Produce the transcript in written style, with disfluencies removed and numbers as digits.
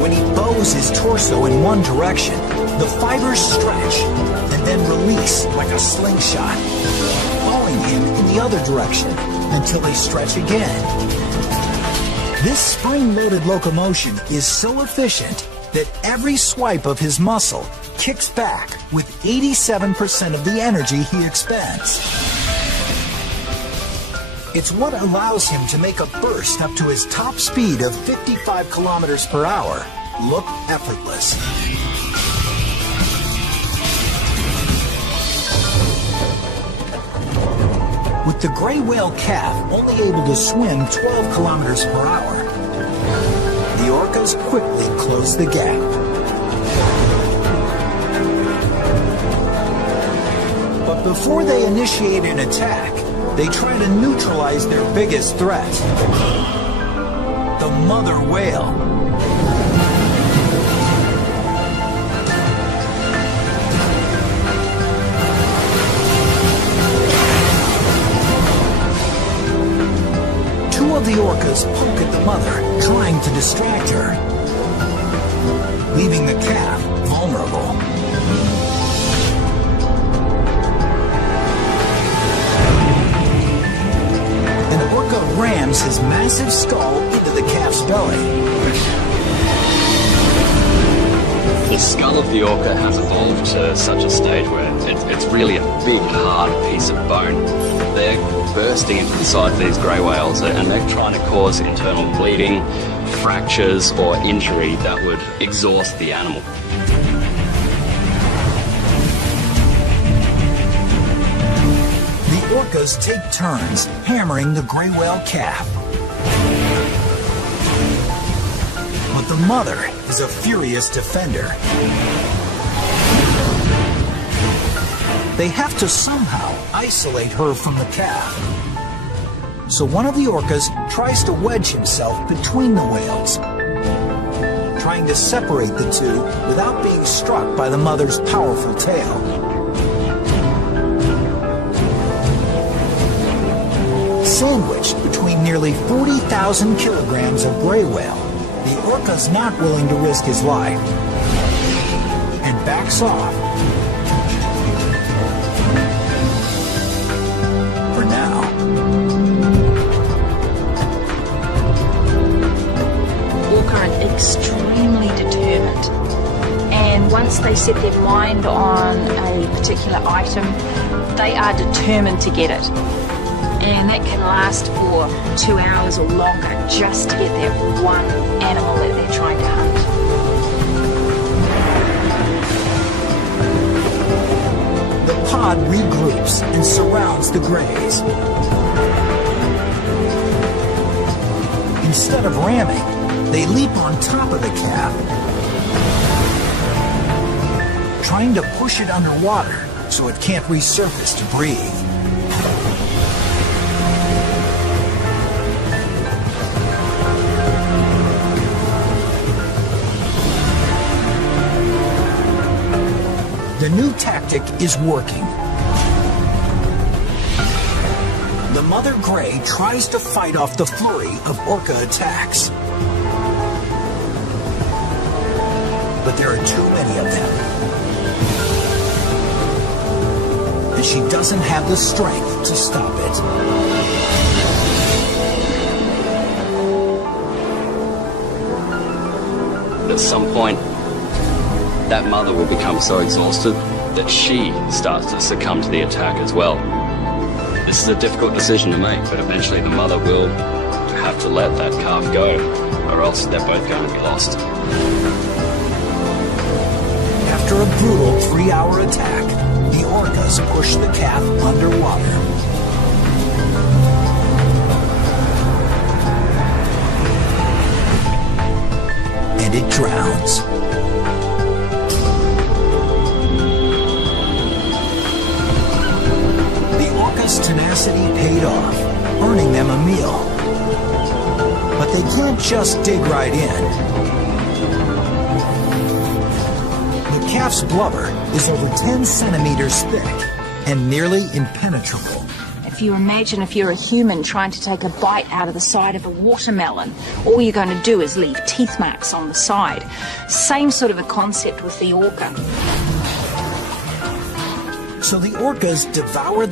When he bows his torso in one direction, the fibers stretch and then release like a slingshot, pulling him in the other direction until they stretch again. This spring-loaded locomotion is so efficient that every swipe of his muscle kicks back with 87% of the energy he expends. It's what allows him to make a burst up to his top speed of 55 kilometers per hour look effortless. With the gray whale calf only able to swim 12 kilometers per hour, the orcas quickly close the gap. But before they initiate an attack, they try to neutralize their biggest threat, the mother whale. Two of the orcas poke at the mother, trying to distract her, leaving the calf vulnerable. Rams his massive skull into the calf's belly. The skull of the orca has evolved to such a stage where it's really a big, hard piece of bone. They're bursting into the sides of these grey whales and they're trying to cause internal bleeding, fractures or injury that would exhaust the animal. Orcas take turns hammering the gray whale calf. But the mother is a furious defender. They have to somehow isolate her from the calf. So one of the orcas tries to wedge himself between the whales, trying to separate the two without being struck by the mother's powerful tail. Sandwiched between nearly 40,000 kilograms of gray whale, the orca's not willing to risk his life and backs off. For now. Orca are extremely determined, and once they set their mind on a particular item, they are determined to get it. And that can last for 2 hours or longer just to get that one animal that they're trying to hunt. The pod regroups and surrounds the greys. Instead of ramming, they leap on top of the calf, trying to push it underwater so it can't resurface to breathe. The new tactic is working. The mother gray tries to fight off the flurry of orca attacks. But there are too many of them. And she doesn't have the strength to stop it. At some point, that mother will become so exhausted that she starts to succumb to the attack as well. This is a difficult decision to make, but eventually the mother will have to let that calf go, or else they're both going to be lost. After a brutal 3-hour attack, the orcas push the calf underwater. And it drowns. Tenacity paid off, earning them a meal. But they can't just dig right in. The calf's blubber is over 10 centimeters thick and nearly impenetrable. And if you imagine if you're a human trying to take a bite out of the side of a watermelon, all you're going to do is leave teeth marks on the side. Same sort of a concept with the orca. So the orcas devour